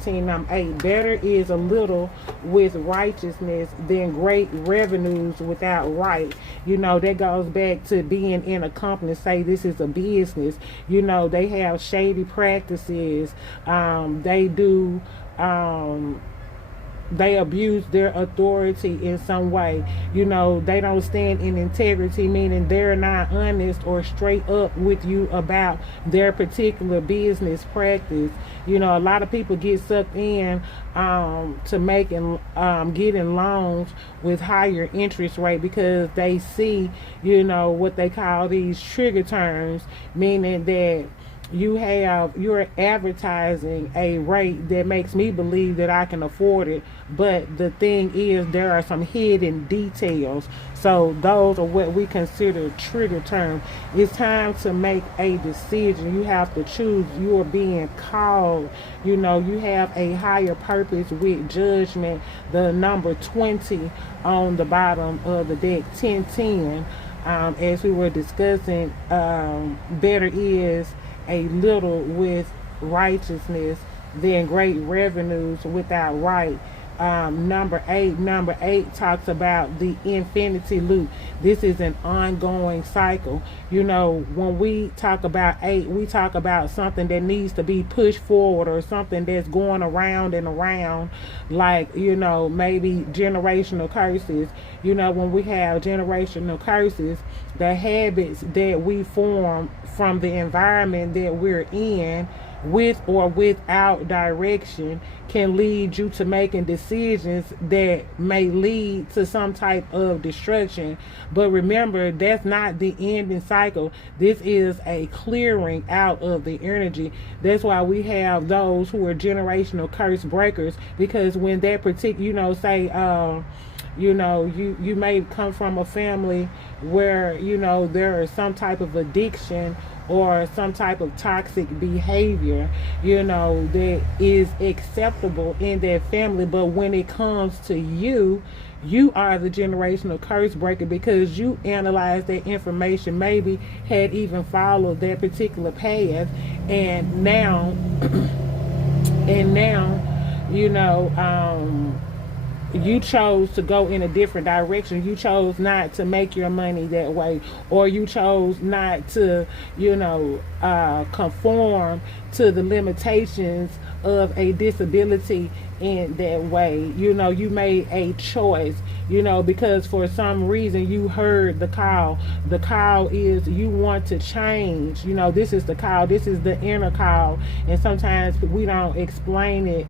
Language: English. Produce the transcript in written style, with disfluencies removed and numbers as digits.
17:8. Better is a little with righteousness than great revenues without right. That goes back to being in a company. Say this is a business. They have shady practices. They do. They abuse their authority in some way. They don't stand in integrity, meaning they're not honest or straight up with you about their particular business practice. A lot of people get sucked in to making getting loans with higher interest rate because they see what they call these trigger terms, meaning that you're advertising a rate that makes me believe that I can afford it, but the thing is there are some hidden details. So those are what we consider trigger terms. It's time to make a decision. You have to choose. You are being called. You have a higher purpose with judgment. The number 20 on the bottom of the deck, 1010, as we were discussing, better is a little with righteousness than great revenues without right. Number eight talks about the infinity loop. This is an ongoing cycle. When we talk about 8, we talk about something that needs to be pushed forward or something that's going around and around, like maybe generational curses. When we have generational curses, the habits that we form from the environment that we're in, with or without direction, can lead you to making decisions that may lead to some type of destruction. But remember, that's not the ending cycle. This is a clearing out of the energy. That's why we have those who are generational curse breakers, because when that particular, say, you may come from a family where there is some type of addiction or some type of toxic behavior that is acceptable in that family, but when it comes to you are the generational curse breaker because you analyze that information, maybe had even followed that particular path, and now you chose to go in a different direction. You chose not to make your money that way, or you chose not to, conform to the limitations of a disability in that way. You made a choice, because for some reason you heard the call. The call is you want to change. This is the call. This is the inner call. And sometimes we don't explain it